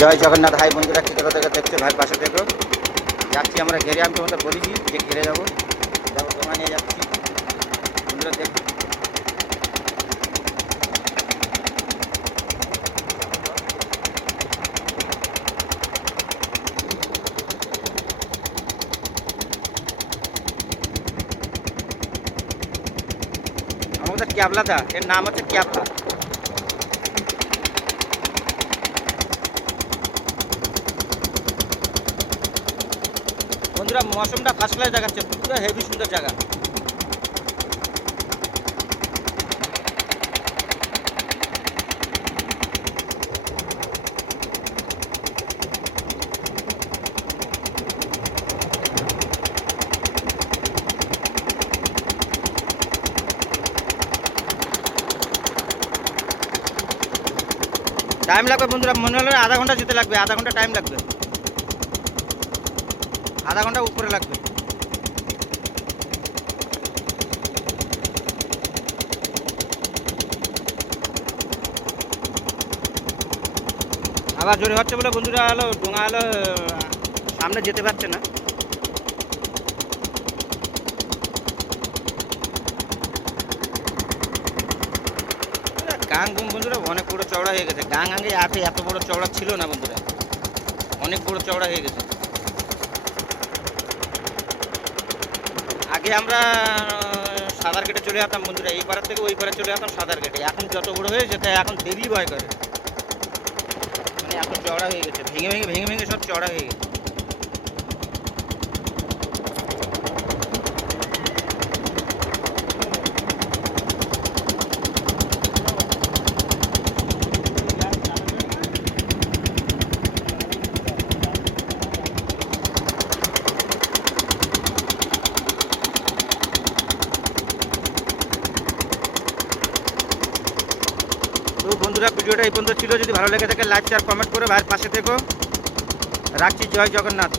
জয় জগন্নাথ। হাই বন্ধুরা, কি কোথা থেকে দেখছো ভাই পাশে দেখো। যাচ্ছি আমরা ঘেরে, আমি তোমাদের বলেছি যে ঘেরে যাবো, দেখো তোমার নিয়ে যাচ্ছি বন্ধুরা দেখো। আমাদের ক্যাবলাদা, এর নাম হচ্ছে ক্যাবলা। বন্ধুরা মৌসুমটা ফার্স্ট ক্লাস দেখাচ্ছে, পুরো হেভি সুন্দর জায়গা। টাইম লাগবে বন্ধুরা, মনে হলো আধা ঘন্টা যেতে লাগবে, আধা ঘন্টা টাইম লাগবে, আধা ঘন্টা উপরে লাগবে। আবার জোরে হচ্ছে বলে বন্ধুরা হলো ডোঙা হলো সামনে যেতে পারছে না। গাং বন্ধুরা অনেক বড় চওড়া হয়ে গেছে। গাং আগে এত বড় চওড়া ছিল না বন্ধুরা, অনেক বড় চওড়া হয়ে গেছে। আগে আমরা সাদার গেটে চলে যেতাম বন্ধুরা, এই পাড়ার থেকে ওই পাড়ে চলে যেতাম সাদার গেটে। এখন যত বড় হয়ে যেতে এখন দেখলেই ভয় করে, মানে এত চওড়া হয়ে গেছে, ভেঙে ভেঙে ভেঙে ভেঙে সব চওড়া হয়ে গেছে। তো বন্ধুরা ভিডিওটা এই পর্যন্ত ছিল, যদি ভালো লেগে থাকে লাইক শেয়ার কমেন্ট করে ভাইয়ের পাশে থেকো। রাখছি, জয় জগন্নাথ।